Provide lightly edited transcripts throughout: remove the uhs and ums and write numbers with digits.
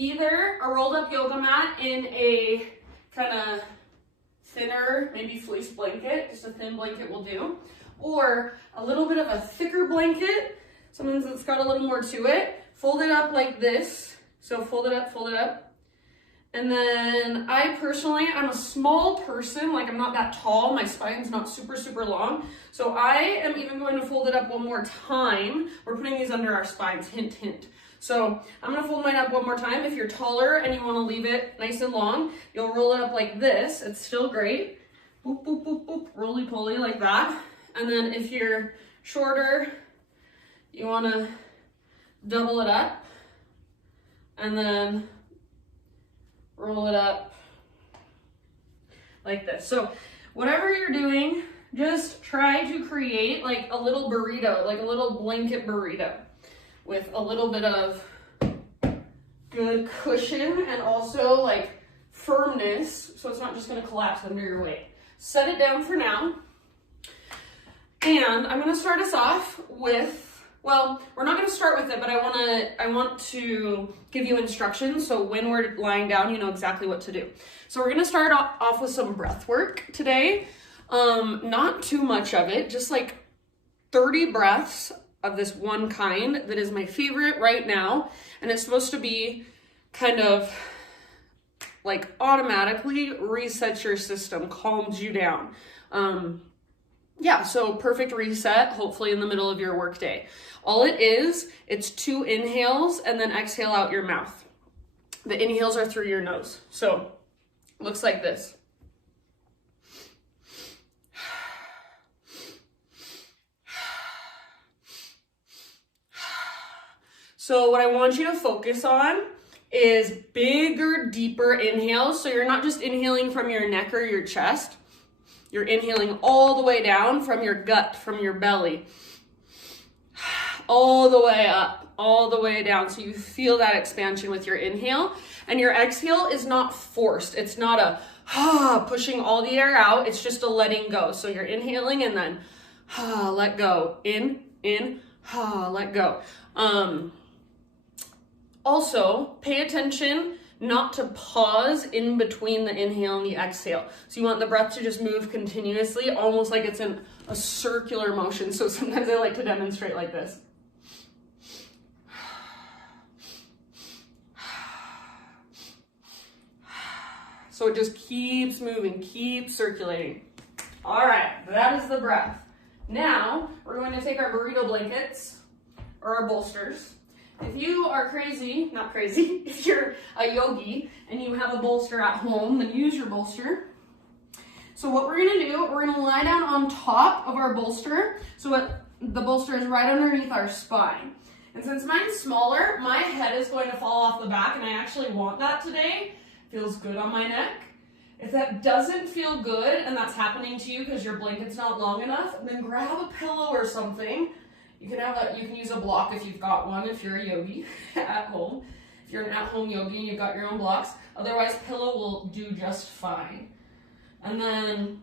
Either a rolled up yoga mat in a kind of thinner, maybe fleece blanket, just a thin blanket will do, or a little bit of a thicker blanket, something that's got a little more to it. Fold it up like this. So fold it up. And then I personally, I'm a small person, like I'm not that tall, my spine's not super, super long. So I am even going to fold it up one more time. We're putting these under our spines, hint, hint. So I'm gonna fold mine up one more time. If you're taller and you wanna leave it nice and long, you'll roll it up like this. It's still great. Boop, boop, boop, boop, roly-poly like that. And then if you're shorter, you wanna double it up and then roll it up like this. So whatever you're doing, just try to create like a little burrito, like a little blanket burrito with a little bit of good cushion and also like firmness, so it's not just gonna collapse under your weight. Set it down for now. And I'm gonna start us off with, well, we're not gonna start with it, but I want to give you instructions so when we're lying down, you know exactly what to do. So we're gonna start off with some breath work today. Not too much of it, just like 30 breaths of this one kind that is my favorite right now. And it's supposed to be kind of like automatically resets your system, calms you down. Yeah, so perfect reset, hopefully in the middle of your workday. All it is, it's 2 inhales and then exhale out your mouth. The inhales are through your nose. So, looks like this. So what I want you to focus on is bigger, deeper inhales. So you're not just inhaling from your neck or your chest. You're inhaling all the way down from your gut, from your belly, all the way up, all the way down. So you feel that expansion with your inhale, and your exhale is not forced. It's not a pushing all the air out. It's just a letting go. So you're inhaling and then let go. In, let go. Also, pay attention not to pause in between the inhale and the exhale. So you want the breath to just move continuously, almost like it's in a circular motion. So sometimes I like to demonstrate like this. So it just keeps moving, keeps circulating. All right, that is the breath. Now, we're going to take our burrito blankets or our bolsters. If you are crazy, not crazy, if you're a yogi and you have a bolster at home, then use your bolster. So what we're gonna do, we're gonna lie down on top of our bolster. So the bolster is right underneath our spine. And since mine's smaller, my head is going to fall off the back, and I actually want that today. Feels good on my neck. If that doesn't feel good and that's happening to you because your blanket's not long enough, then grab a pillow or something. You can use a block if you've got one, if you're a yogi at home. If you're an at-home yogi and you've got your own blocks. Otherwise, pillow will do just fine. And then,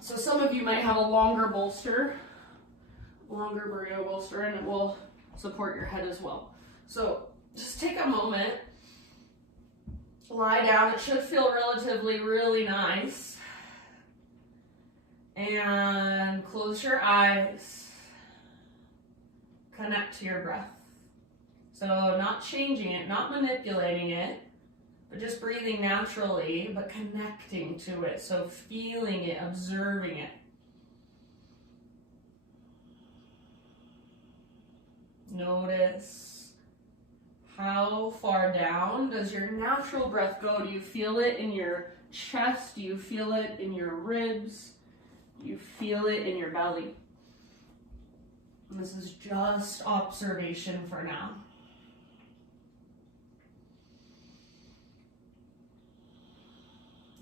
so some of you might have a longer bolster, longer burrito bolster, and it will support your head as well. So just take a moment, lie down. It should feel relatively really nice. And close your eyes. Connect to your breath. So not changing it, not manipulating it, but just breathing naturally, but connecting to it. So feeling it, observing it. Notice how far down does your natural breath go? Do you feel it in your chest? Do you feel it in your ribs? Do you feel it in your belly? And this is just observation for now.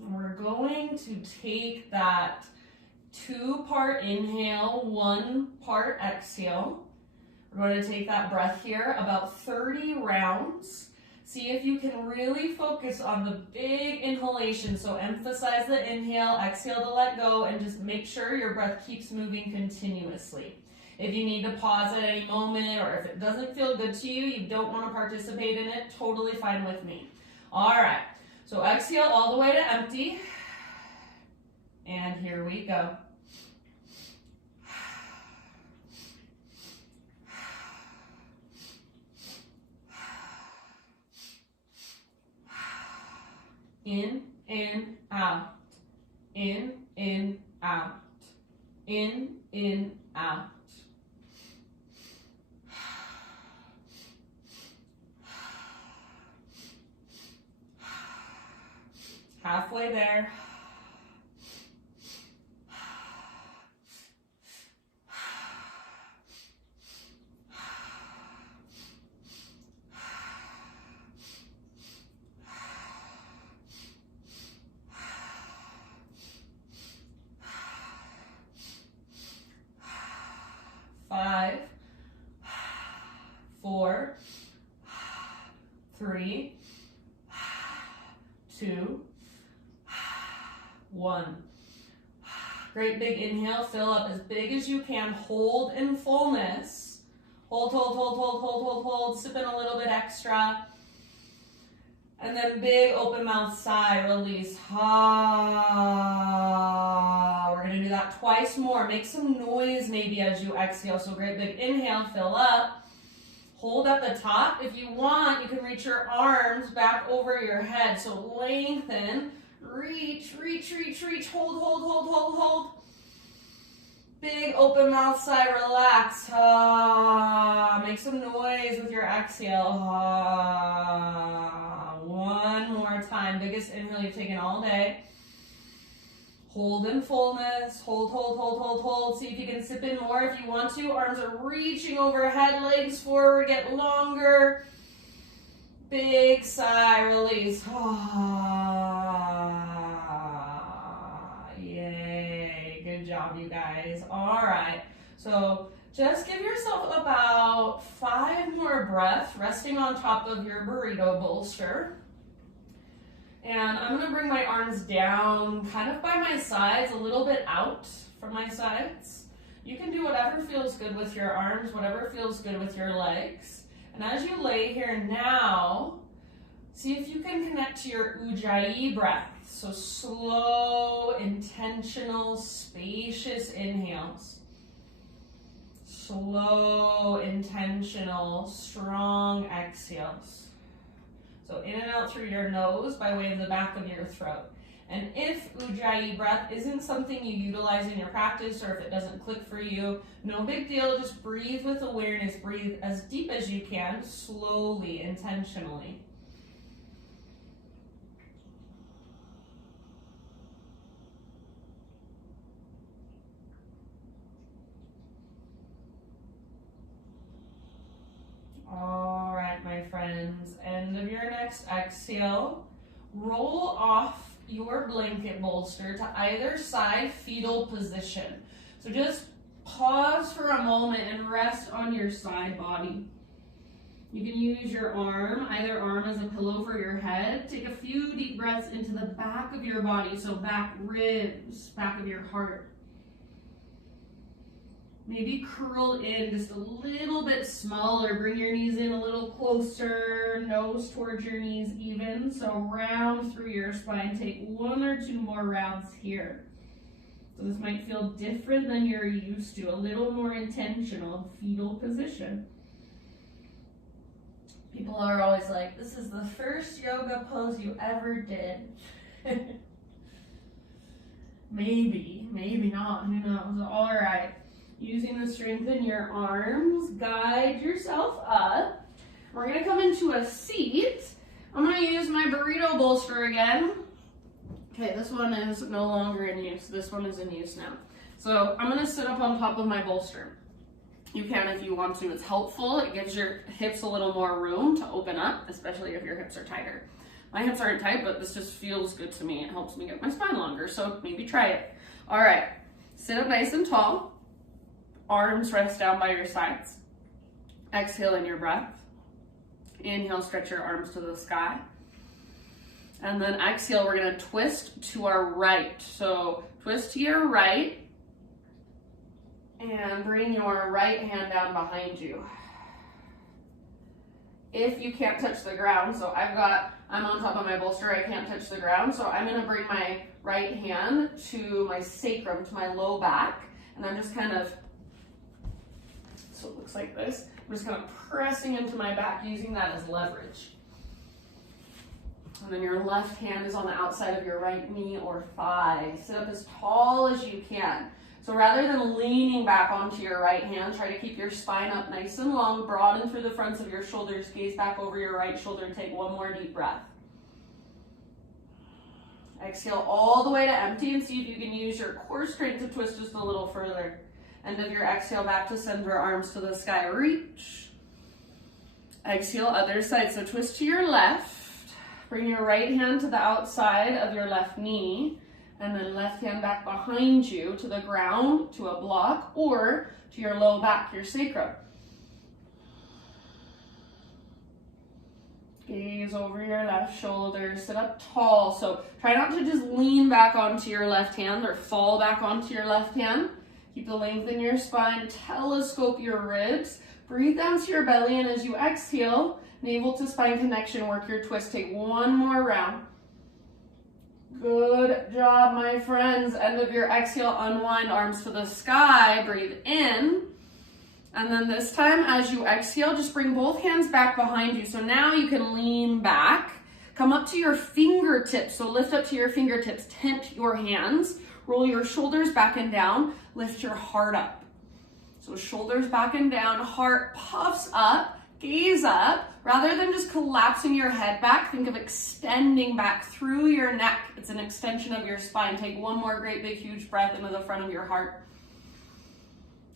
And we're going to take that 2-part inhale, 1-part exhale. We're going to take that breath here about 30 rounds. See if you can really focus on the big inhalation. So emphasize the inhale, exhale to let go, and just make sure your breath keeps moving continuously. If you need to pause at any moment, or if it doesn't feel good to you, you don't want to participate in it, totally fine with me. All right, so exhale all the way to empty. And here we go. In, out. In, out. In, out. Halfway there. Five, 4, 3, 2, 1. Great big inhale, fill up as big as you can, hold in fullness. Hold, hold, hold, hold, hold, hold, hold, sip in a little bit extra. And then big open mouth sigh, release. Ha. We're gonna do that twice more. Make some noise maybe as you exhale. So great big inhale, fill up. Hold at the top. If you want, you can reach your arms back over your head. So lengthen, reach, reach, reach, reach. Hold, hold, hold, hold, hold. Big open mouth sigh, relax. Make some noise with your exhale. One more time. Biggest inhale you've taken all day. Hold in fullness. Hold, hold, hold, hold, hold. See if you can sip in more if you want to. Arms are reaching overhead, legs forward, get longer. Big sigh, release. Yay. Good job, you guys. All right. So just give yourself about 5 more breaths, resting on top of your burrito bolster. And I'm gonna bring my arms down kind of by my sides, a little bit out from my sides. You can do whatever feels good with your arms, whatever feels good with your legs. And as you lay here now, see if you can connect to your Ujjayi breath. So slow, intentional, spacious inhales. Slow, intentional, strong exhales. So in and out through your nose by way of the back of your throat. And if Ujjayi breath isn't something you utilize in your practice, or if it doesn't click for you, no big deal. Just breathe with awareness. Breathe as deep as you can, slowly, intentionally. All right, my friends, end of your next exhale. Roll off your blanket bolster to either side, fetal position. So just pause for a moment and rest on your side body. You can use your arm, either arm as a pillow for your head. Take a few deep breaths into the back of your body, so back ribs, back of your heart. Maybe curl in just a little bit smaller. Bring your knees in a little closer, nose towards your knees even. So round through your spine. Take 1 or 2 more rounds here. So this might feel different than you're used to, a little more intentional, fetal position. People are always like, this is the first yoga pose you ever did. Maybe, maybe not, who knows? All right. Using the strength in your arms, guide yourself up. We're gonna come into a seat. I'm gonna use my burrito bolster again. Okay, this one is no longer in use. This one is in use now. So I'm gonna sit up on top of my bolster. You can if you want to. It's helpful. It gives your hips a little more room to open up, especially if your hips are tighter. My hips aren't tight, but this just feels good to me. It helps me get my spine longer, so maybe try it. All right, sit up nice and tall. Arms rest down by your sides. Exhale in your breath. Inhale, stretch your arms to the sky. And then exhale, we're gonna twist to our right. So twist to your right. And bring your right hand down behind you. If you can't touch the ground, so I'm on top of my bolster, I can't touch the ground, so I'm gonna bring my right hand to my sacrum, to my low back, and I'm just kind of, so it looks like this, I'm just kind of pressing into my back, using that as leverage. And then your left hand is on the outside of your right knee or thigh. Sit up as tall as you can. So rather than leaning back onto your right hand, try to keep your spine up nice and long, broaden through the fronts of your shoulders, gaze back over your right shoulder, and take one more deep breath. Exhale all the way to empty, and see if you can use your core strength to twist just a little further. End of your exhale, back to center, arms to the sky, reach. Exhale, other side, so twist to your left. Bring your right hand to the outside of your left knee, and then left hand back behind you to the ground, to a block, or to your low back, your sacrum. Gaze over your left shoulder, sit up tall. So try not to just lean back onto your left hand or fall back onto your left hand. Keep the length in your spine, telescope your ribs. Breathe down to your belly, and as you exhale, navel to spine connection, work your twist. Take one more round. Good job, my friends. End of your exhale, unwind, arms to the sky. Breathe in. And then this time, as you exhale, just bring both hands back behind you. So now you can lean back. Come up to your fingertips. So lift up to your fingertips. Tent your hands. Roll your shoulders back and down. Lift your heart up. So shoulders back and down. Heart puffs up. Gaze up. Rather than just collapsing your head back, think of extending back through your neck. It's an extension of your spine. Take one more great big huge breath into the front of your heart.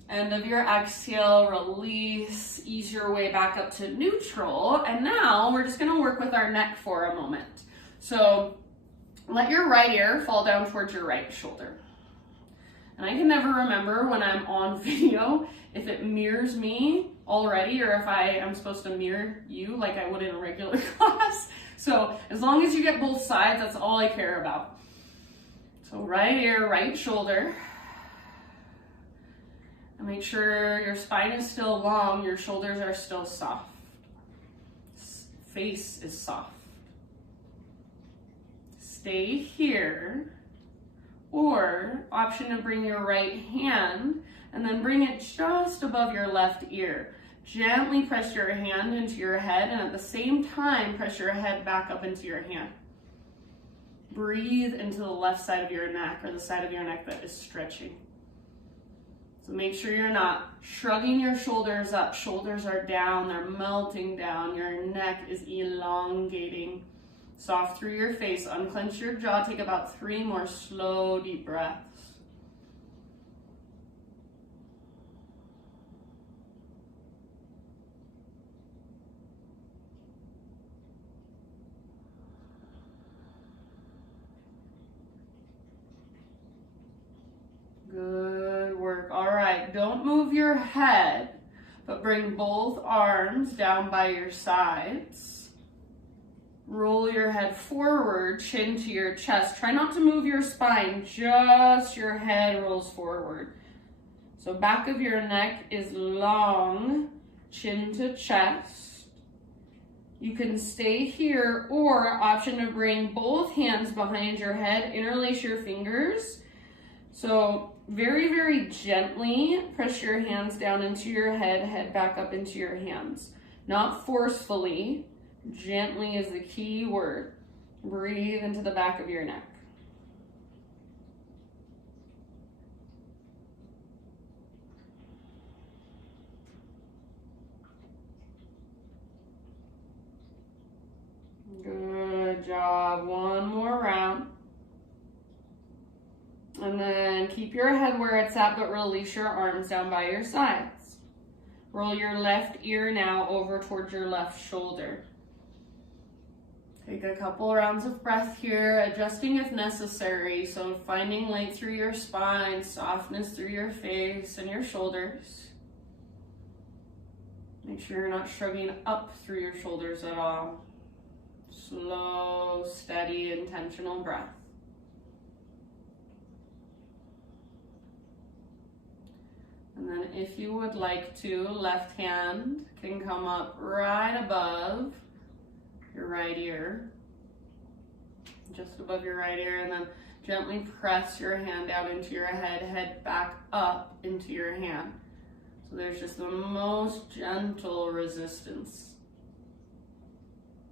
End of your exhale, release, ease your way back up to neutral. And now we're just gonna work with our neck for a moment. So let your right ear fall down towards your right shoulder. And I can never remember when I'm on video if it mirrors me already or if I am supposed to mirror you like I would in a regular class. So as long as you get both sides, that's all I care about. So right ear, right shoulder. And make sure your spine is still long, your shoulders are still soft. Face is soft. Stay here. Or option to bring your right hand and then bring it just above your left ear. Gently press your hand into your head, and at the same time, press your head back up into your hand. Breathe into the left side of your neck, or the side of your neck that is stretching. So make sure you're not shrugging your shoulders up. Shoulders are down, they're melting down. Your neck is elongating. Soft through your face, unclench your jaw. Take about 3 more slow, deep breaths. Good work. All right, don't move your head, but bring both arms down by your sides. Roll your head forward, chin to your chest. Try not to move your spine, just your head rolls forward. So back of your neck is long, chin to chest. You can stay here, or option to bring both hands behind your head, interlace your fingers. So very, very gently press your hands down into your head, head back up into your hands. Not forcefully. Gently is the key word. Breathe into the back of your neck. Good job. One more round. And then keep your head where it's at, but release your arms down by your sides. Roll your left ear now over towards your left shoulder. Take a couple rounds of breath here, adjusting if necessary. So finding light through your spine, softness through your face and your shoulders. Make sure you're not shrugging up through your shoulders at all. Slow, steady, intentional breath. And then if you would like to, left hand can come up right above your right ear, just above your right ear, and then gently press your hand out into your head, head back up into your hand. So there's just the most gentle resistance.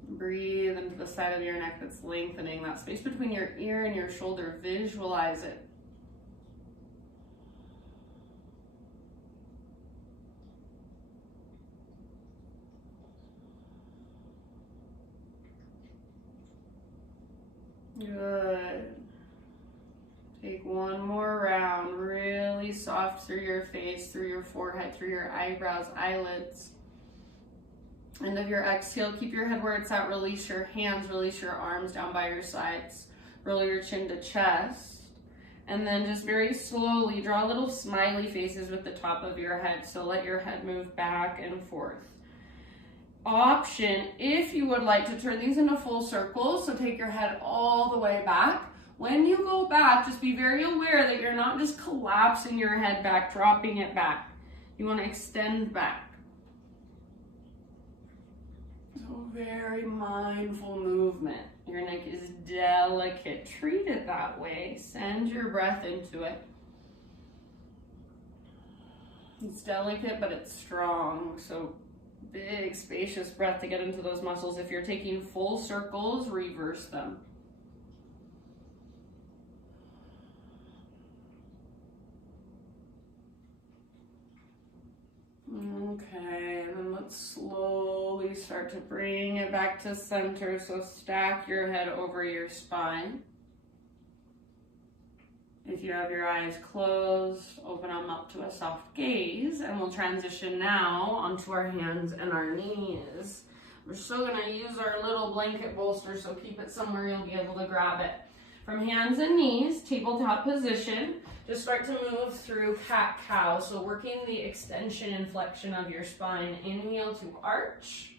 Breathe into the side of your neck that's lengthening, that space between your ear and your shoulder. Visualize it. Good. Take one more round, really soft through your face, through your forehead, through your eyebrows, eyelids. End of your exhale, keep your head where it's at, release your hands, release your arms down by your sides, roll your chin to chest, and then just very slowly draw little smiley faces with the top of your head, so let your head move back and forth. Option, if you would like to turn these into full circles, so take your head all the way back. When you go back, just be very aware that you're not just collapsing your head back, dropping it back. You want to extend back. So very mindful movement. Your neck is delicate. Treat it that way. Send your breath into it. It's delicate, but it's strong. So big, spacious breath to get into those muscles. If you're taking full circles, reverse them. Okay, and then let's slowly start to bring it back to center. So stack your head over your spine. If you have your eyes closed, open them up to a soft gaze, and we'll transition now onto our hands and our knees. We're still going to use our little blanket bolster, so keep it somewhere you'll be able to grab it. From hands and knees, tabletop position, just start to move through cat-cow. So working the extension and flexion of your spine. Inhale to arch,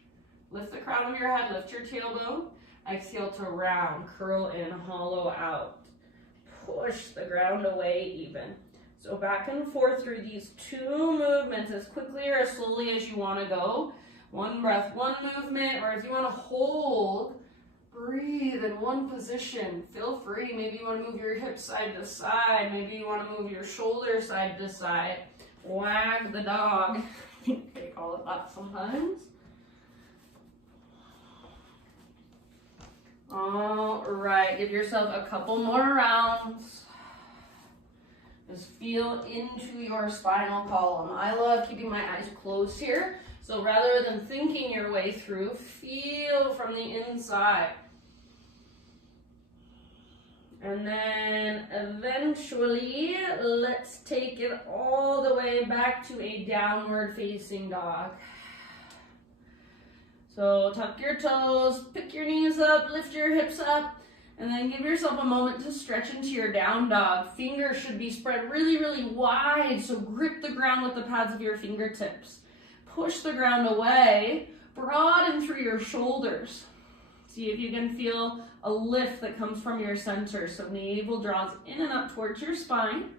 lift the crown of your head, lift your tailbone. Exhale to round, curl in, hollow out. Push the ground away even. So back and forth through these two movements as quickly or as slowly as you want to go. One breath, one movement, or if you want to hold, breathe in one position. Feel free. Maybe you want to move your hips side to side. Maybe you want to move your shoulder side to side. Wag the dog. They call it that sometimes. All right, give yourself a couple more rounds. Just feel into your spinal column. I love keeping my eyes closed here. So rather than thinking your way through, feel from the inside. And then eventually, let's take it all the way back to a downward facing dog. So tuck your toes, pick your knees up, lift your hips up, and then give yourself a moment to stretch into your down dog. Fingers should be spread really, really wide, so grip the ground with the pads of your fingertips. Push the ground away, broaden through your shoulders. See if you can feel a lift that comes from your center. So navel draws in and up towards your spine.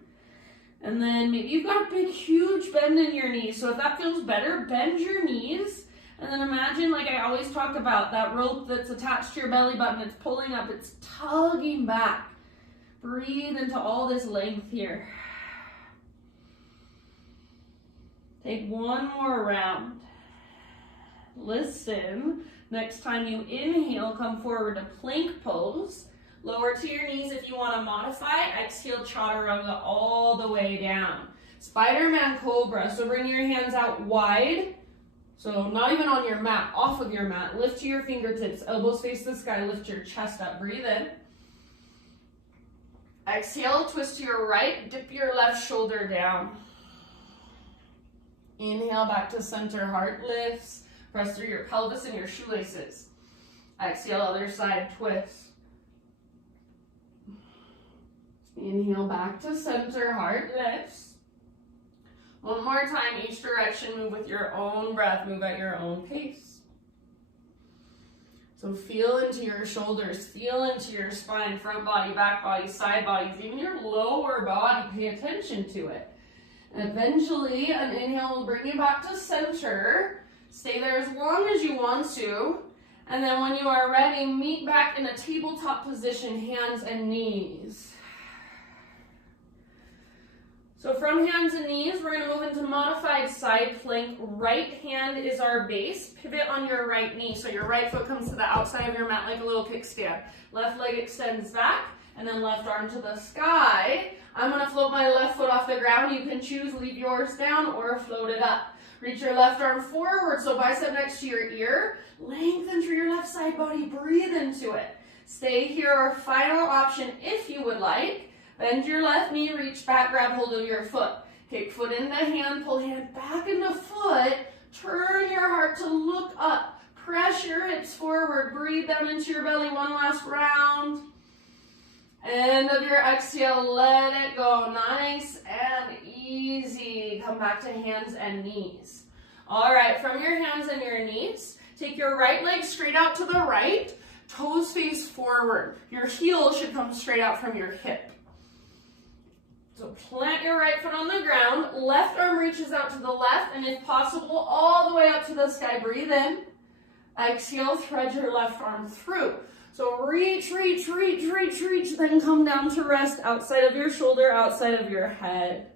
And then maybe you've got a big, huge bend in your knees. So if that feels better, bend your knees. And then imagine, like I always talk about, that rope that's attached to your belly button, it's pulling up, it's tugging back. Breathe into all this length here. Take one more round. Listen. Next time you inhale, come forward to plank pose. Lower to your knees if you want to modify. Exhale, chaturanga all the way down. Spiderman Cobra. So bring your hands out wide. So not even on your mat, off of your mat. Lift to your fingertips, elbows face the sky, lift your chest up, breathe in. Exhale, twist to your right, dip your left shoulder down. Inhale back to center, heart lifts, press through your pelvis and your shoelaces. Exhale, other side, twist. Inhale back to center, heart lifts. One more time, each direction, move with your own breath, move at your own pace. So feel into your shoulders, feel into your spine, front body, back body, side bodies, even your lower body, pay attention to it. Eventually, an inhale will bring you back to center. Stay there as long as you want to. And then when you are ready, meet back in a tabletop position, hands and knees. So from hands and knees, we're going to move into modified side plank. Right hand is our base. Pivot on your right knee. So your right foot comes to the outside of your mat like a little kickstand. Left leg extends back, and then left arm to the sky. I'm going to float my left foot off the ground. You can choose, leave yours down or float it up. Reach your left arm forward, so bicep next to your ear. Lengthen through your left side body. Breathe into it. Stay here. Our final option, if you would like. Bend your left knee, reach back, grab hold of your foot. Take foot into hand, pull hand back into foot. Turn your heart to look up. Press your hips forward. Breathe down into your belly. One last round. End of your exhale, let it go. Nice and easy. Come back to hands and knees. All right, from your hands and your knees, take your right leg straight out to the right. Toes face forward. Your heel should come straight out from your hip. So plant your right foot on the ground, left arm reaches out to the left, and if possible, all the way up to the sky. Breathe in. Exhale, thread your left arm through. So reach, reach, reach, reach, reach, then come down to rest outside of your shoulder, outside of your head.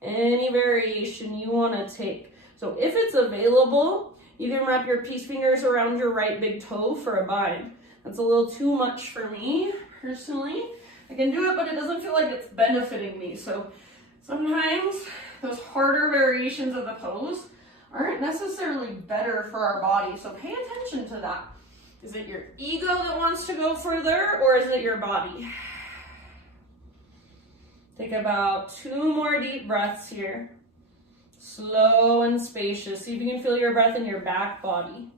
Any variation you want to take. So if it's available, you can wrap your peace fingers around your right big toe for a bind. That's a little too much for me. Personally, I can do it, but it doesn't feel like it's benefiting me. So sometimes those harder variations of the pose aren't necessarily better for our body. So pay attention to that. Is it your ego that wants to go further, or is it your body? Take about 2 more deep breaths here. Slow and spacious. See if you can feel your breath in your back body.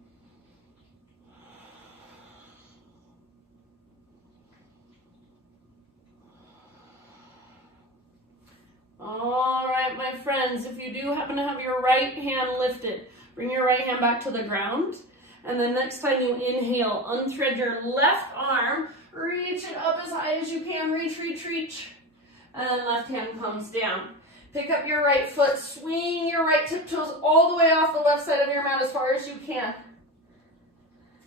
All right, my friends, if you do happen to have your right hand lifted, bring your right hand back to the ground. And then next time you inhale, unthread your left arm, reach it up as high as you can, reach, reach, reach. And then left hand comes down. Pick up your right foot, swing your right tiptoes all the way off the left side of your mat as far as you can.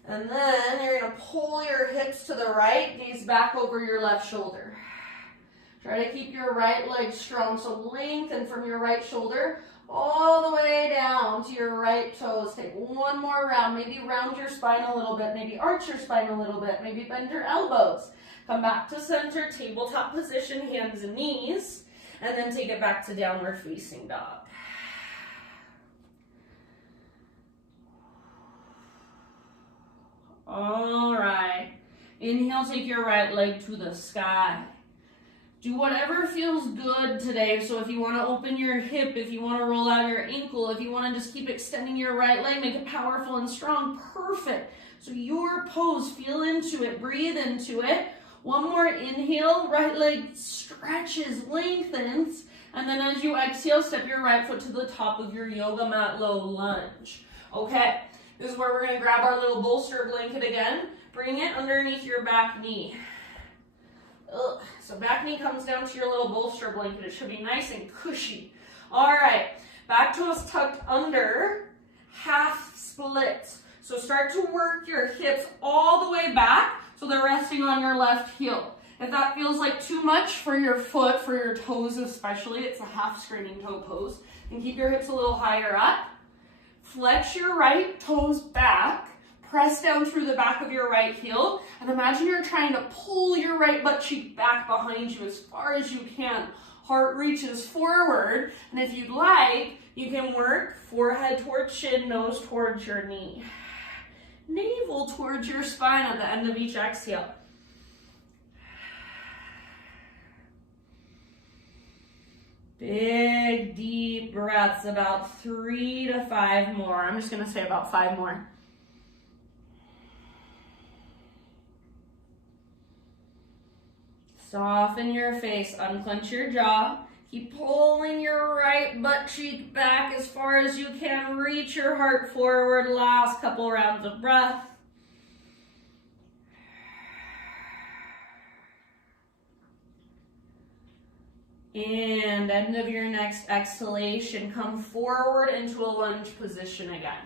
And then you're gonna pull your hips to the right, gaze back over your left shoulder. Try to keep your right leg strong, so lengthen from your right shoulder all the way down to your right toes. Take one more round. Maybe round your spine a little bit. Maybe arch your spine a little bit. Maybe bend your elbows. Come back to center, tabletop position, hands and knees, and then take it back to downward facing dog. All right. Inhale, take your right leg to the sky. Do whatever feels good today. So if you want to open your hip, if you want to roll out your ankle, if you want to just keep extending your right leg, make it powerful and strong, perfect. So your pose, feel into it, breathe into it. One more inhale, right leg stretches, lengthens, and then as you exhale, step your right foot to the top of your yoga mat, low lunge. Okay, this is where we're going to grab our little bolster blanket again. Bring it underneath your back knee. So back knee comes down to your little bolster blanket. It should be nice and cushy. All right, back toes tucked under, half splits. So start to work your hips all the way back so they're resting on your left heel. If that feels like too much for your foot, for your toes especially, it's a half straining toe pose. And keep your hips a little higher up. Flex your right toes back. Press down through the back of your right heel, and imagine you're trying to pull your right butt cheek back behind you as far as you can. Heart reaches forward, and if you'd like, you can work forehead towards chin, nose towards your knee. Navel towards your spine at the end of each exhale. Big, deep breaths, about 3 to 5 more. I'm just going to say about 5 more. Soften your face, unclench your jaw. Keep pulling your right butt cheek back as far as you can. Reach your heart forward. Last couple rounds of breath. And end of your next exhalation, come forward into a lunge position again.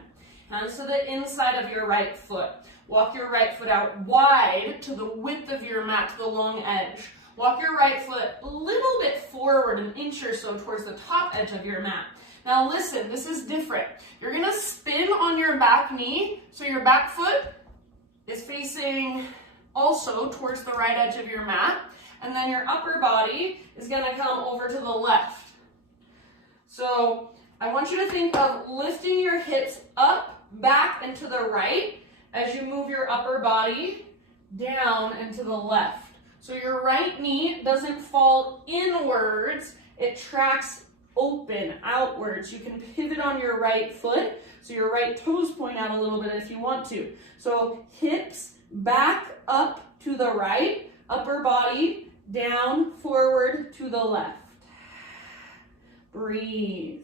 Hands to the inside of your right foot. Walk your right foot out wide to the width of your mat, to the long edge. Walk your right foot a little bit forward, an inch or so towards the top edge of your mat. Now listen, this is different. You're gonna spin on your back knee, so your back foot is facing also towards the right edge of your mat, and then your upper body is gonna come over to the left. So I want you to think of lifting your hips up, back, and to the right as you move your upper body down and to the left. So your right knee doesn't fall inwards, it tracks open outwards. You can pivot on your right foot, so your right toes point out a little bit if you want to. So hips back up to the right, upper body down, forward to the left. Breathe.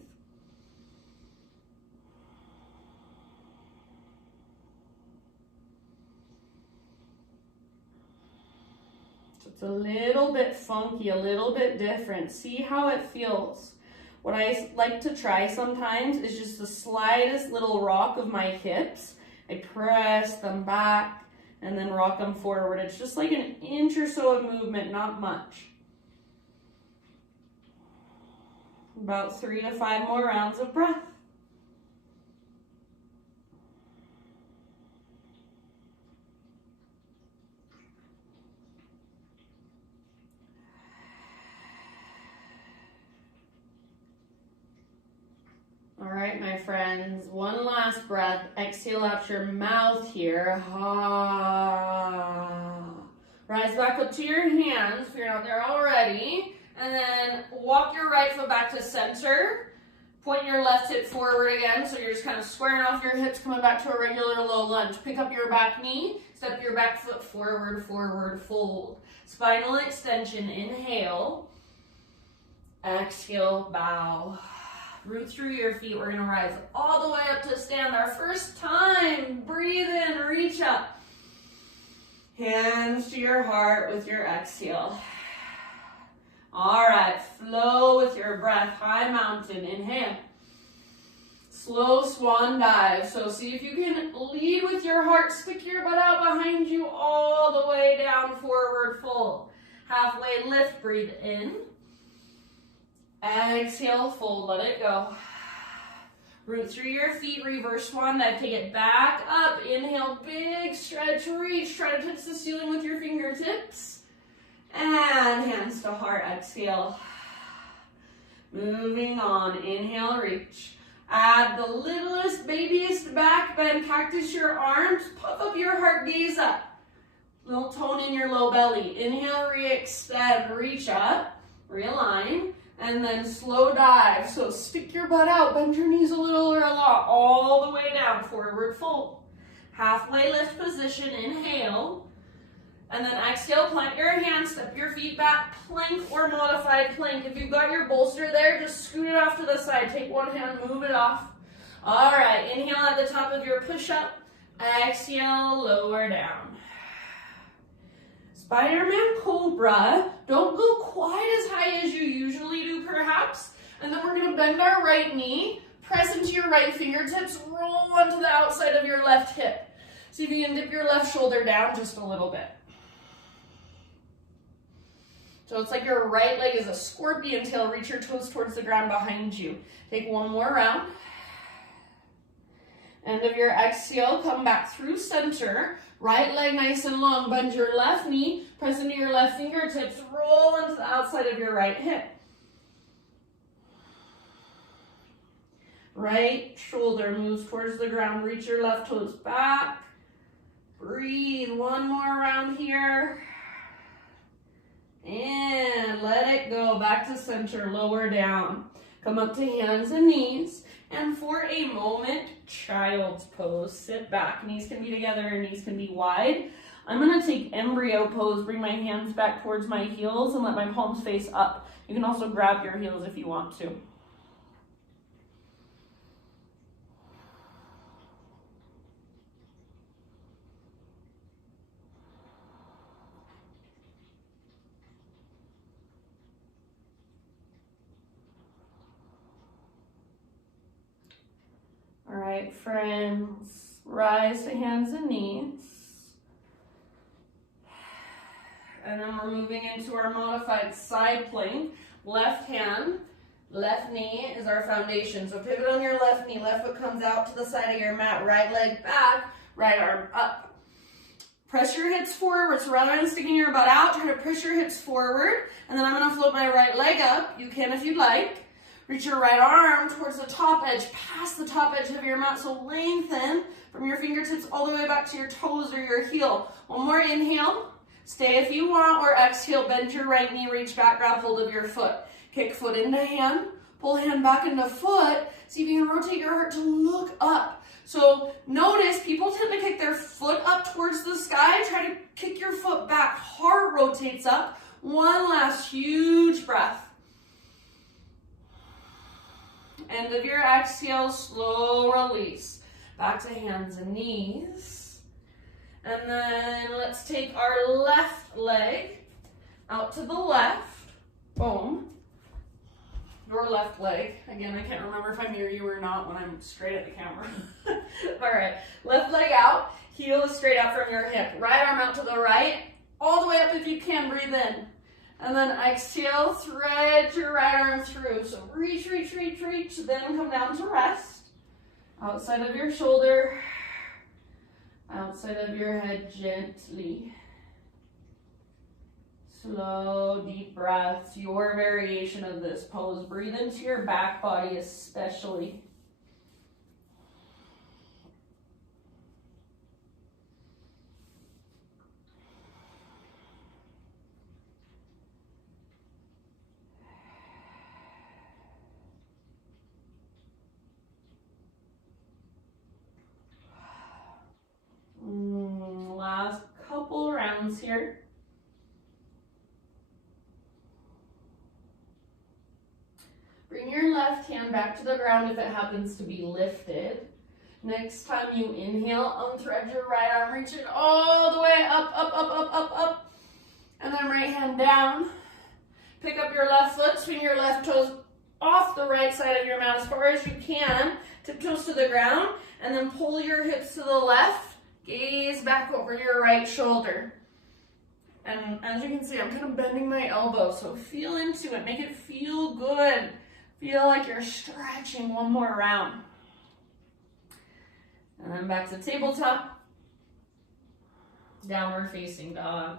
It's a little bit funky, a little bit different. See how it feels. What I like to try sometimes is just the slightest little rock of my hips. I press them back and then rock them forward. It's just like an inch or so of movement, not much. About 3 to 5 more rounds of breath. All right, my friends, one last breath. Exhale out your mouth here. Rise back up to your hands if you're not there already. And then walk your right foot back to center. Point your left hip forward again, so you're just kind of squaring off your hips, coming back to a regular low lunge. Pick up your back knee, step your back foot forward, forward, fold. Spinal extension, inhale. Exhale, bow. Root through your feet. We're going to rise all the way up to stand. Our first time. Breathe in, reach up. Hands to your heart with your exhale. All right, flow with your breath. High mountain, inhale. Slow swan dive. So see if you can lead with your heart. Stick your butt out behind you all the way down, forward fold. Halfway lift, breathe in. Exhale, fold, let it go. Root through your feet, reverse swan dive, take it back up. Inhale, big stretch, reach. Try to touch the ceiling with your fingertips. And hands to heart, exhale. Moving on, inhale, reach. Add the littlest, babiest back bend, cactus your arms, puff up your heart, gaze up. Little tone in your low belly. Inhale, re-extend, reach up, realign. And then slow dive. So stick your butt out, bend your knees a little or a lot, all the way down, forward fold. Halfway lift position, inhale. And then exhale, plant your hands, step your feet back, plank or modified plank. If you've got your bolster there, just scoot it off to the side. Take one hand, move it off. All right, inhale at the top of your push-up. Exhale, lower down. Spiderman Cobra. Don't go quite as high as you usually do, perhaps. And then we're going to bend our right knee, press into your right fingertips, roll onto the outside of your left hip. See if you can dip your left shoulder down just a little bit. So it's like your right leg is a scorpion tail. Reach your toes towards the ground behind you. Take one more round. End of your exhale, come back through center. Right leg nice and long. Bend your left knee, press into your left fingertips, roll into the outside of your right hip. Right shoulder moves towards the ground. Reach your left toes back. Breathe. One more round here. And let it go. Back to center, lower down. Come up to hands and knees. And for a moment, child's pose. Sit back. Knees can be together, knees can be wide. I'm going to take embryo pose, bring my hands back towards my heels and let my palms face up. You can also grab your heels if you want to. right, friends, rise to hands and knees. And then we're moving into our modified side plank. Left hand, left knee is our foundation. So pivot on your left knee, left foot comes out to the side of your mat, right leg back, right arm up. Press your hips forward, so rather than sticking your butt out, try to push your hips forward, and then I'm gonna float my right leg up. You can if you'd like. Reach your right arm towards the top edge, past the top edge of your mat, so lengthen from your fingertips all the way back to your toes or your heel. One more inhale, stay if you want, or exhale, bend your right knee, reach back, grab hold of your foot. Kick foot into hand, pull hand back into foot, see if you can rotate your heart to look up. So notice people tend to kick their foot up towards the sky. Try to kick your foot back. Heart rotates up. One last huge breath. End of your exhale, slow release. Back to hands and knees. And then let's take our left leg out to the left. Boom. Your left leg. Again, I can't remember if I'm near you or not when I'm straight at the camera. All right, left leg out, heel is straight out from your hip. Right arm out to the right, all the way up if you can, breathe in. And then exhale, thread your right arm through. So reach, reach, reach, reach, then come down to rest. Outside of your shoulder, outside of your head gently. Slow, deep breaths, your variation of this pose. Breathe into your back body especially. Last couple rounds here. Bring your left hand back to the ground if it happens to be lifted. Next time you inhale, unthread your right arm, reach it all the way up, up, up, up, up, up. And then right hand down. Pick up your left foot, swing your left toes off the right side of your mat as far as you can. Tiptoes to the ground, and then pull your hips to the left. Gaze back over your right shoulder. And as you can see, I'm kind of bending my elbow, so feel into it. Make it feel good. Feel like you're stretching one more round. And then back to tabletop. Downward facing dog.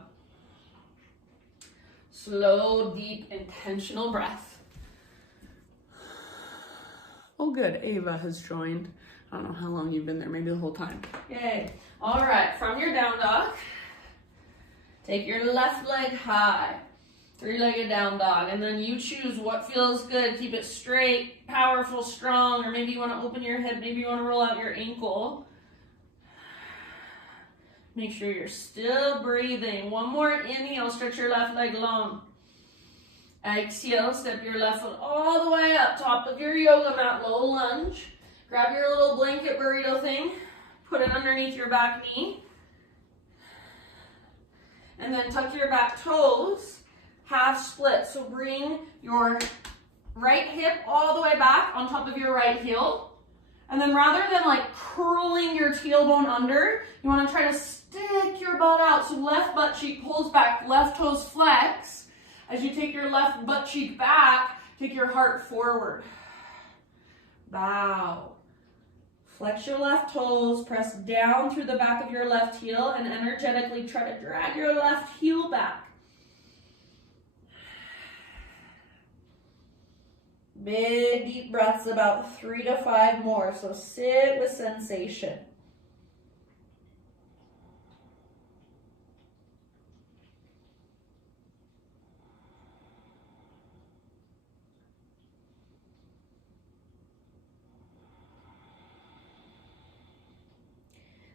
Slow, deep, intentional breath. Oh good, Ava has joined. I don't know how long you've been there, maybe the whole time. Yay. All right, from your down dog, take your left leg high. Three-legged down dog, and then you choose what feels good. Keep it straight, powerful, strong, or maybe you want to open your head, maybe you want to roll out your ankle. Make sure you're still breathing. One more inhale, stretch your left leg long. Exhale, step your left foot all the way up, top of your yoga mat, low lunge. Grab your little blanket burrito thing, put it underneath your back knee, and then tuck your back toes. Half split, so bring your right hip all the way back on top of your right heel. And then rather than like curling your tailbone under, you want to try to stick your butt out. So left butt cheek pulls back, left toes flex. As you take your left butt cheek back, take your heart forward. Bow. Flex your left toes, press down through the back of your left heel, and energetically try to drag your left heel back. Big deep breaths, about 3 to 5 more, so sit with sensation.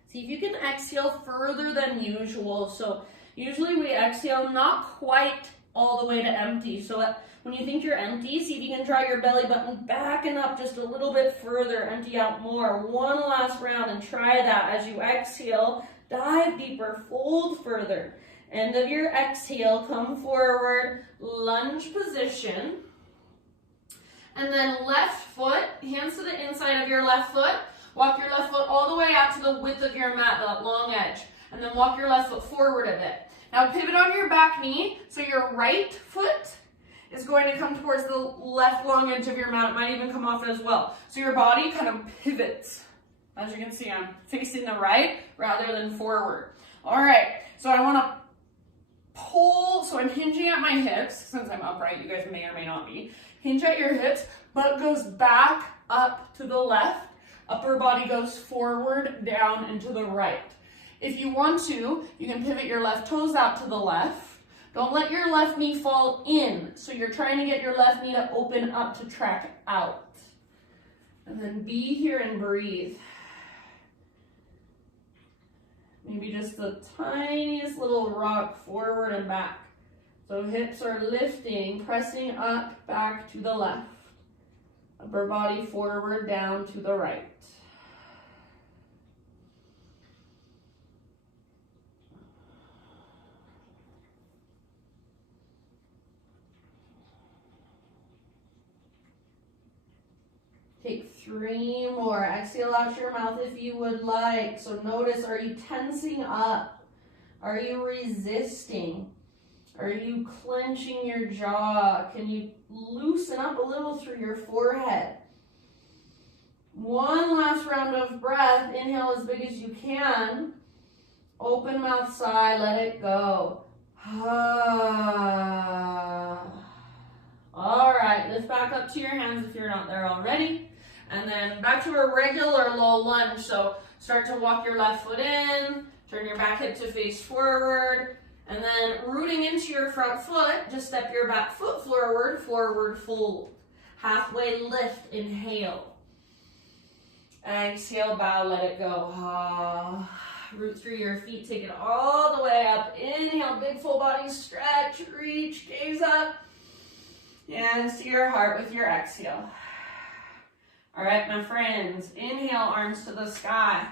See if you can exhale further than usual. So usually we exhale not quite all the way to empty. So when you think you're empty, see if you can draw your belly button back and up just a little bit further. Empty out more. One last round and try that. As you exhale, dive deeper, fold further. End of your exhale, come forward, lunge position. And then left foot, hands to the inside of your left foot. Walk your left foot all the way out to the width of your mat, that long edge. And then walk your left foot forward a bit. Now pivot on your back knee, so your right foot is going to come towards the left long edge of your mat. It might even come off as well. So your body kind of pivots. As you can see, I'm facing the right rather than forward. All right, so I want to pull, so I'm hinging at my hips. Since I'm upright, you guys may or may not be. Hinge at your hips, butt goes back up to the left. Upper body goes forward, down, and to the right. If you want to, you can pivot your left toes out to the left. Don't let your left knee fall in. So you're trying to get your left knee to open up to track out. And then be here and breathe. Maybe just the tiniest little rock forward and back. So hips are lifting, pressing up, back to the left. Upper body forward, down to the right. Take 3 more. Exhale out your mouth if you would like. So notice, are you tensing up? Are you resisting? Are you clenching your jaw? Can you loosen up a little through your forehead? One last round of breath. Inhale as big as you can. Open mouth, sigh, let it go. All right, lift back up to your hands if you're not there already. And then back to a regular low lunge. So start to walk your left foot in, turn your back hip to face forward, and then rooting into your front foot, just step your back foot forward, forward fold. Halfway lift, inhale. Exhale, bow, let it go. Root through your feet, take it all the way up. Inhale, big full body stretch, reach, gaze up. Hands to your heart with your exhale. All right, my friends, inhale, arms to the sky.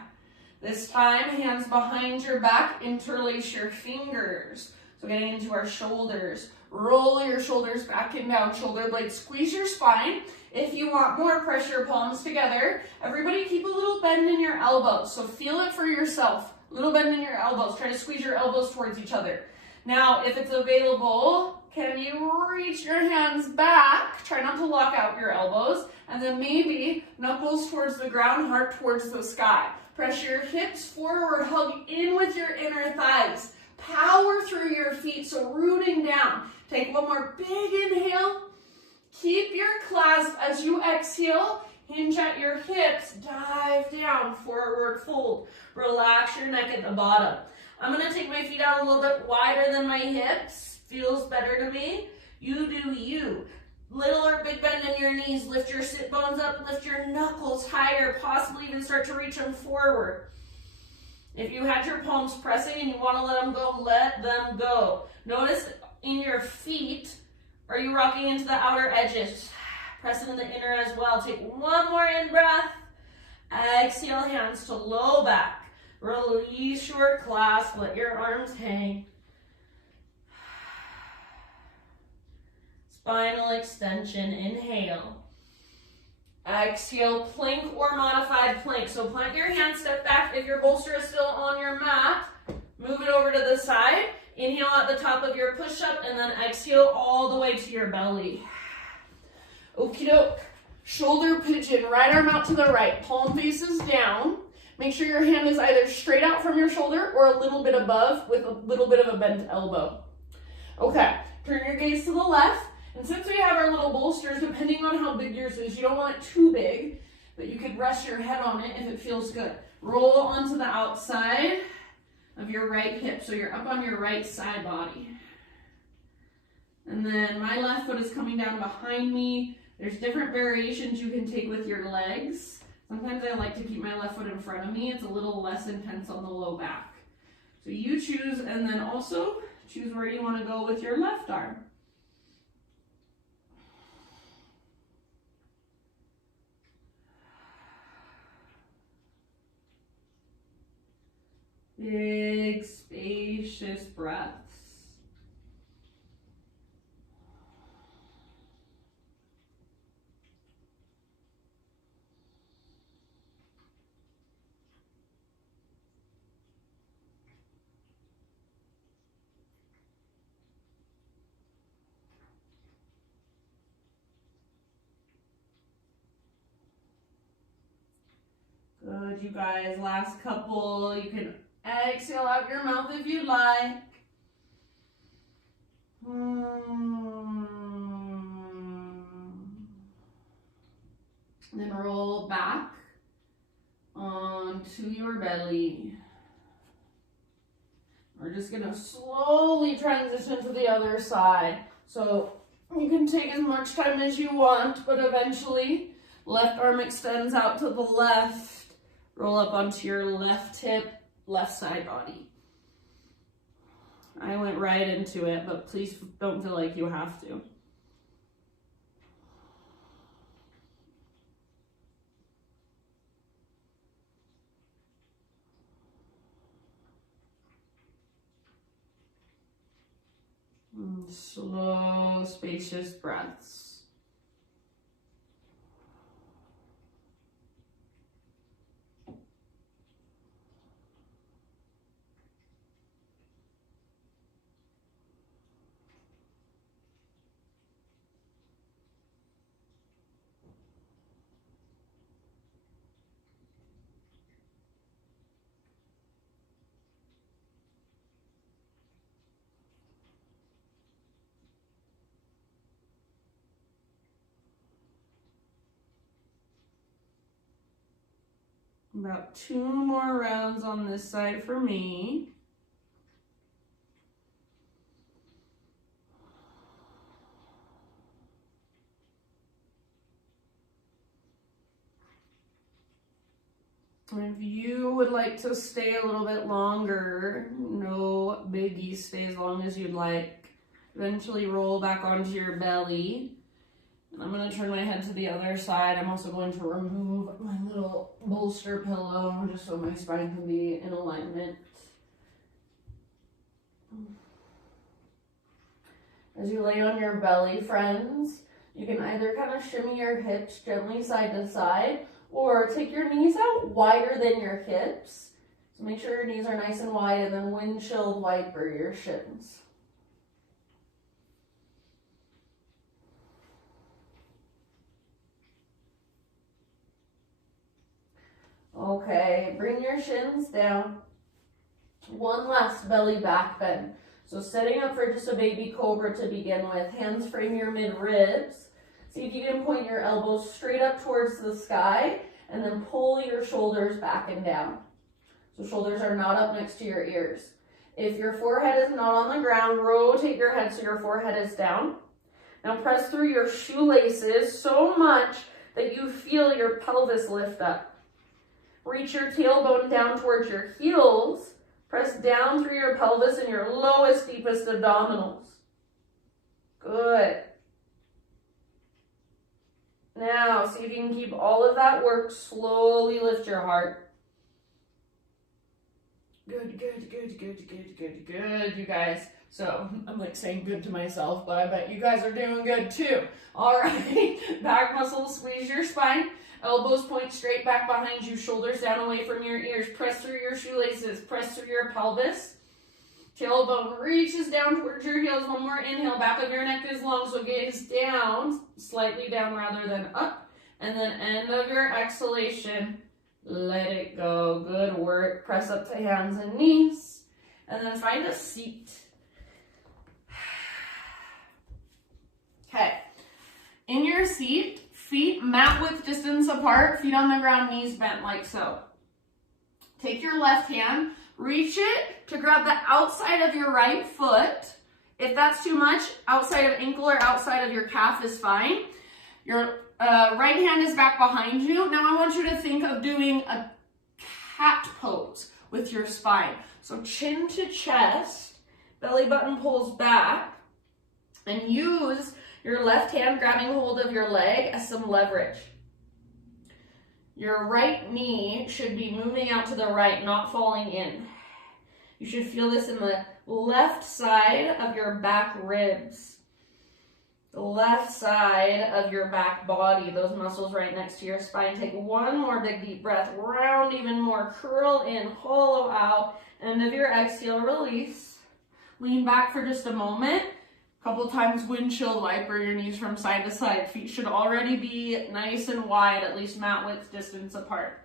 This time, hands behind your back, interlace your fingers. So getting into our shoulders. Roll your shoulders back and down, shoulder blades, squeeze your spine. If you want more pressure, palms together. Everybody keep a little bend in your elbows. So feel it for yourself. Little bend in your elbows. Try to squeeze your elbows towards each other. Now, if it's available, can you reach your hands back? Try not to lock out your elbows. And then maybe knuckles towards the ground, heart towards the sky. Press your hips forward, hug in with your inner thighs. Power through your feet, so rooting down. Take one more big inhale. Keep your clasp as you exhale. Hinge at your hips, dive down, forward fold. Relax your neck at the bottom. I'm gonna take my feet out a little bit wider than my hips. Feels better to me. You do you. Little or big bend in your knees. Lift your sit bones up, lift your knuckles higher, possibly even start to reach them forward. If you had your palms pressing and you want to let them go, let them go. Notice in your feet, are you rocking into the outer edges? Press into the inner as well. Take one more in breath. Exhale, hands to low back. Release your clasp, let your arms hang. Spinal extension, inhale. Exhale, plank or modified plank. So plant your hands, step back. If your bolster is still on your mat, move it over to the side. Inhale at the top of your push-up and then exhale all the way to your belly. Okie doke. Shoulder pigeon, right arm out to the right, palm faces down. Make sure your hand is either straight out from your shoulder or a little bit above with a little bit of a bent elbow. Okay, turn your gaze to the left. And since we have our little bolsters, depending on how big yours is, you don't want it too big, but you could rest your head on it if it feels good. Roll onto the outside of your right hip, so you're up on your right side body. And then my left foot is coming down behind me. There's different variations you can take with your legs. Sometimes I like to keep my left foot in front of me. It's a little less intense on the low back. So you choose, and then also choose where you want to go with your left arm. Big, spacious breaths. Good, you guys. Last couple. You can exhale out your mouth if you like. Then roll back onto your belly. We're just going to slowly transition to the other side. So you can take as much time as you want, but eventually left arm extends out to the left. Roll up onto your left hip, left side body. I went right into it, but please don't feel like you have to. Slow, spacious breaths. About 2 more rounds on this side for me. If you would like to stay a little bit longer, no biggie, stay as long as you'd like. Eventually roll back onto your belly. I'm going to turn my head to the other side. I'm also going to remove my little bolster pillow just so my spine can be in alignment. As you lay on your belly, friends, you can either kind of shimmy your hips gently side to side or take your knees out wider than your hips. So make sure your knees are nice and wide and then windshield wiper your shins. Okay, bring your shins down. One last belly back bend. So setting up for just a baby cobra to begin with. Hands frame your mid-ribs. See if you can point your elbows straight up towards the sky and then pull your shoulders back and down. So shoulders are not up next to your ears. If your forehead is not on the ground, rotate your head so your forehead is down. Now press through your shoelaces so much that you feel your pelvis lift up. Reach your tailbone down towards your heels. Press down through your pelvis and your lowest, deepest abdominals. Good. Now, see if you can keep all of that work. Slowly lift your heart. Good, good, good, good, good, good, good, you guys. So, I'm like saying good to myself, but I bet you guys are doing good too. All right, back muscles, squeeze your spine. Elbows point straight back behind you, shoulders down away from your ears. Press through your shoelaces, press through your pelvis. Tailbone reaches down towards your heels. One more inhale, back of your neck is long, so gaze down, slightly down rather than up. And then end of your exhalation, let it go. Good work. Press up to hands and knees. And then find a seat. Okay. In your seat, feet mat width distance apart, feet on the ground, knees bent like so. Take your left hand, reach it to grab the outside of your right foot. If that's too much, outside of ankle or outside of your calf is fine. Your right hand is back behind you. Now I want you to think of doing a cat pose with your spine. So chin to chest, belly button pulls back, and use your left hand grabbing hold of your leg as some leverage. Your right knee should be moving out to the right, not falling in. You should feel this in the left side of your back ribs, the left side of your back body, those muscles right next to your spine. Take one more big deep breath, round even more, curl in, hollow out. End of your exhale, release. Lean back for just a moment. Couple times windshield wiper your knees from side to side. Feet should already be nice and wide, at least mat width distance apart.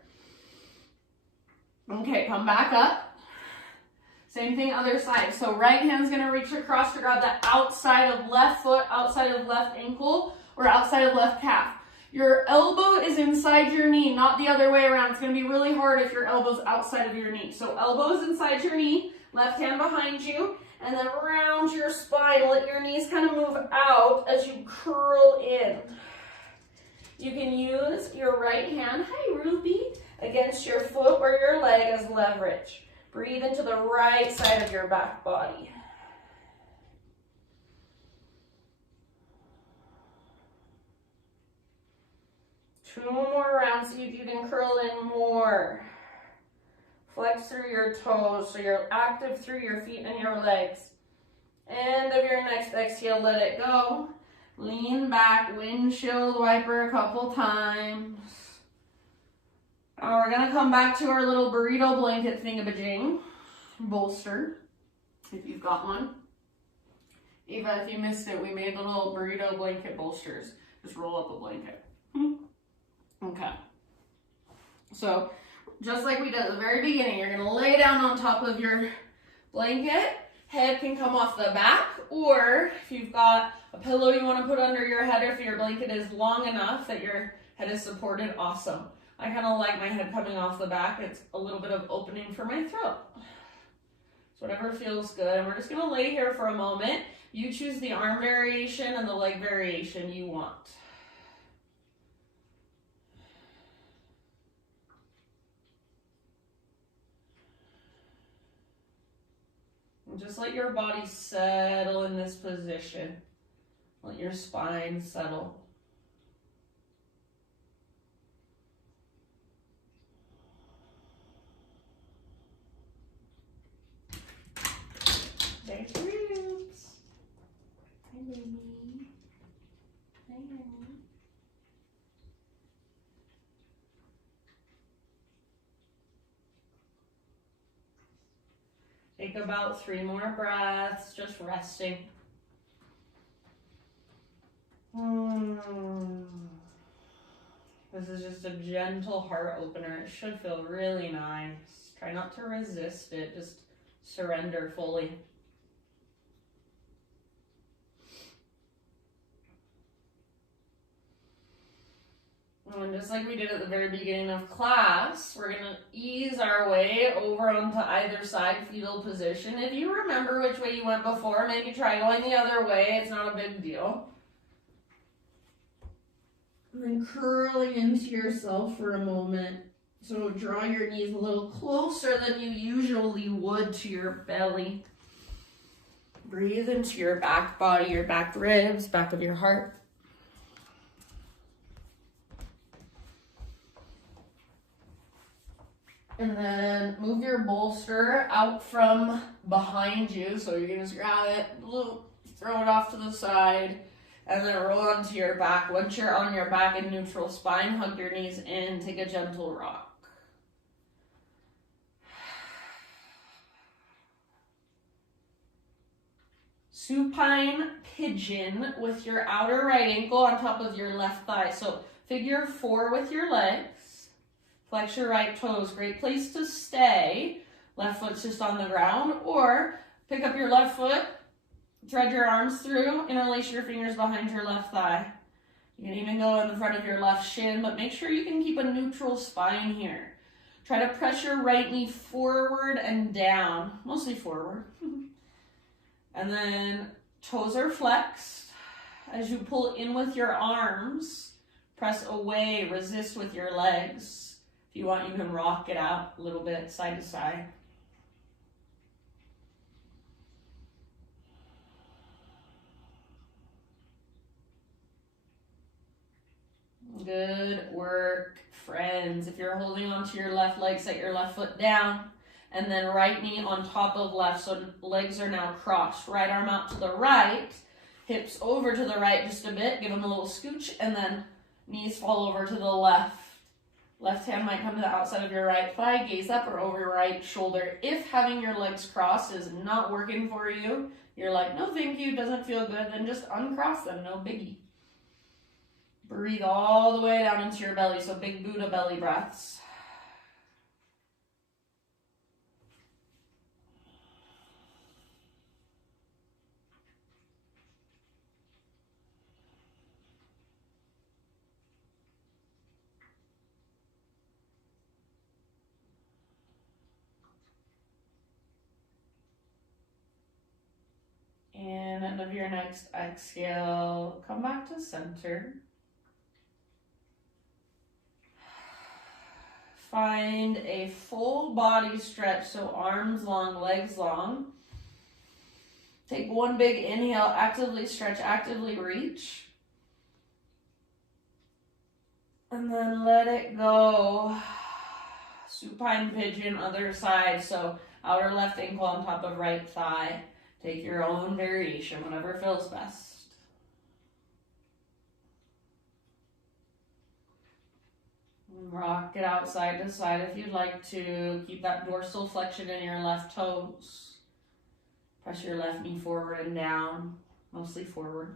Okay, come back up. Same thing other side. So right hand's gonna reach across to grab the outside of left foot, outside of left ankle, or outside of left calf. Your elbow is inside your knee, not the other way around. It's gonna be really hard if your elbow's outside of your knee. So elbow's inside your knee, left hand behind you, and then around your spine. Let your knees kind of move out as you curl in. You can use your right hand, hi Ruby, against your foot or your leg as leverage. Breathe into the right side of your back body. Two more rounds, see if you can curl in more. Flex through your toes so you're active through your feet and your legs. End of your next exhale, let it go. Lean back, windshield wiper a couple times. Now we're gonna come back to our little burrito blanket thingamajig, bolster, if you've got one. Eva, if you missed it, we made little burrito blanket bolsters. Just roll up a blanket. Okay. So, just like we did at the very beginning, you're gonna lay down on top of your blanket. Head can come off the back, or if you've got a pillow you wanna put under your head, or if your blanket is long enough that your head is supported, awesome. I kind of like my head coming off the back. It's a little bit of opening for my throat. So whatever feels good. And we're just going to lay here for a moment. You choose the arm variation and the leg variation you want. And just let your body settle in this position. Let your spine settle. There's Roots. Hi, baby. Hi, honey. Take about 3 more breaths, just resting. This is just a gentle heart opener. It should feel really nice. Try not to resist it, just surrender fully. And just like we did at the very beginning of class, we're going to ease our way over onto either side fetal position. If you remember which way you went before, maybe try going the other way. It's not a big deal. And then curling into yourself for a moment. So draw your knees a little closer than you usually would to your belly. Breathe into your back body, your back ribs, back of your heart. And then move your bolster out from behind you. So you're going to just grab it, throw it off to the side, and then roll onto your back. Once you're on your back in neutral spine, hug your knees in, take a gentle rock. Supine Pigeon with your outer right ankle on top of your left thigh. So figure 4 with your legs. Flex your right toes. Great place to stay. Left foot's just on the ground. Or pick up your left foot, thread your arms through, interlace your fingers behind your left thigh. You can even go in the front of your left shin, but make sure you can keep a neutral spine here. Try to press your right knee forward and down, mostly forward. And then toes are flexed. As you pull in with your arms, press away, resist with your legs. If you want, you can rock it out a little bit, side to side. Good work, friends. If you're holding onto your left leg, set your left foot down. And then right knee on top of left, so legs are now crossed. Right arm out to the right, hips over to the right just a bit, give them a little scooch, and then knees fall over to the left. Left hand might come to the outside of your right thigh, gaze up or over your right shoulder. If having your legs crossed is not working for you, you're like, no thank you, doesn't feel good, then just uncross them, no biggie. Breathe all the way down into your belly, so big Buddha belly breaths. End of your next exhale, come back to center. Find a full body stretch, so arms long, legs long. Take one big inhale, actively stretch, actively reach. And then let it go. Supine pigeon, other side. So outer left ankle on top of right thigh. Take your own variation, whatever feels best. Rock it out side to side if you'd like to. Keep that dorsal flexion in your left toes. Press your left knee forward and down, mostly forward.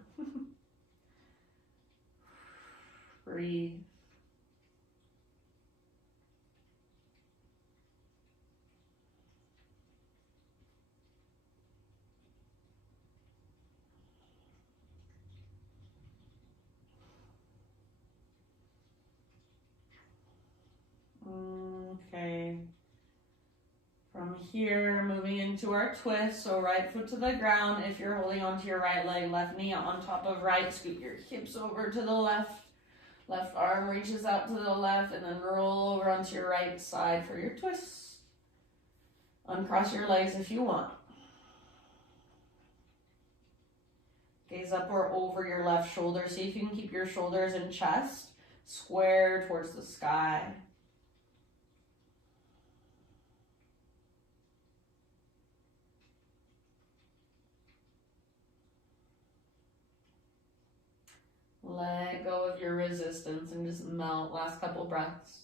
Breathe. Okay. From here, moving into our twist. So right foot to the ground. If you're holding onto your right leg, left knee on top of right. Scoot your hips over to the left. Left arm reaches out to the left, and then roll over onto your right side for your twist. Uncross your legs if you want. Gaze up or over your left shoulder. See if you can keep your shoulders and chest square towards the sky. Let go of your resistance and just melt. Last couple breaths.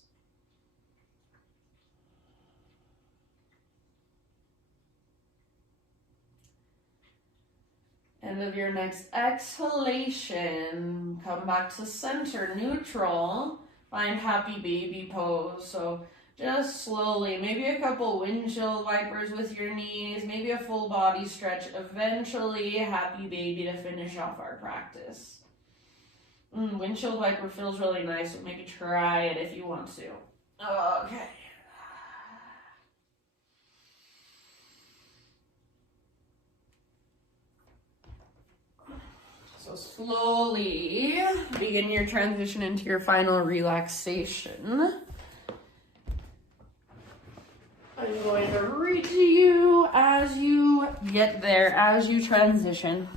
End of your next exhalation. Come back to center, neutral. Find happy baby pose. So just slowly, maybe a couple windshield wipers with your knees, maybe a full body stretch. Eventually, happy baby to finish off our practice. Windshield wiper feels really nice, so maybe try it if you want to. Okay. So slowly begin your transition into your final relaxation. I'm going to read to you as you get there, as you transition.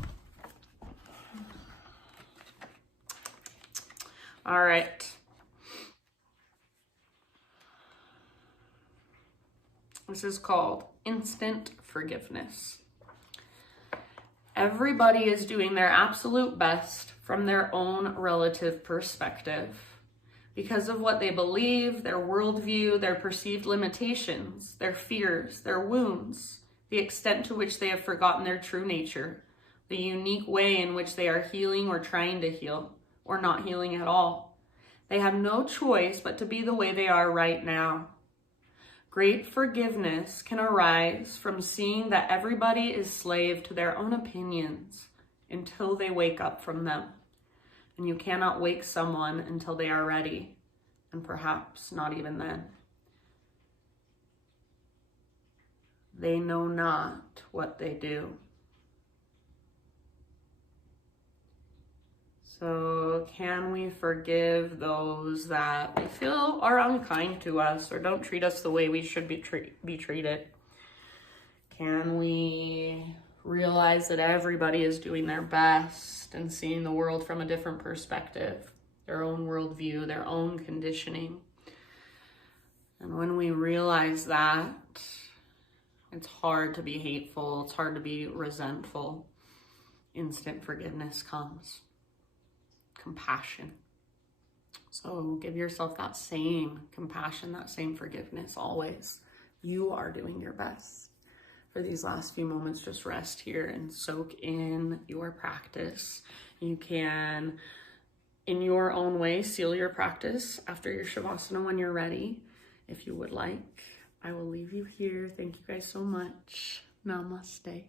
All right. This is called instant forgiveness. Everybody is doing their absolute best from their own relative perspective because of what they believe, their worldview, their perceived limitations, their fears, their wounds, the extent to which they have forgotten their true nature, the unique way in which they are healing or trying to heal, or not healing at all. They have no choice but to be the way they are right now. Great forgiveness can arise from seeing that everybody is slave to their own opinions until they wake up from them. And you cannot wake someone until they are ready, and perhaps not even then. They know not what they do. So can we forgive those that we feel are unkind to us or don't treat us the way we should be treated? Can we realize that everybody is doing their best and seeing the world from a different perspective, their own worldview, their own conditioning? And when we realize that, it's hard to be hateful, it's hard to be resentful. Instant forgiveness comes. Compassion. So give yourself that same compassion, that same forgiveness always. You are doing your best. For these last few moments, just rest here and soak in your practice. You can, in your own way, seal your practice after your Shavasana when you're ready, if you would like. I will leave you here. Thank you guys so much. Namaste.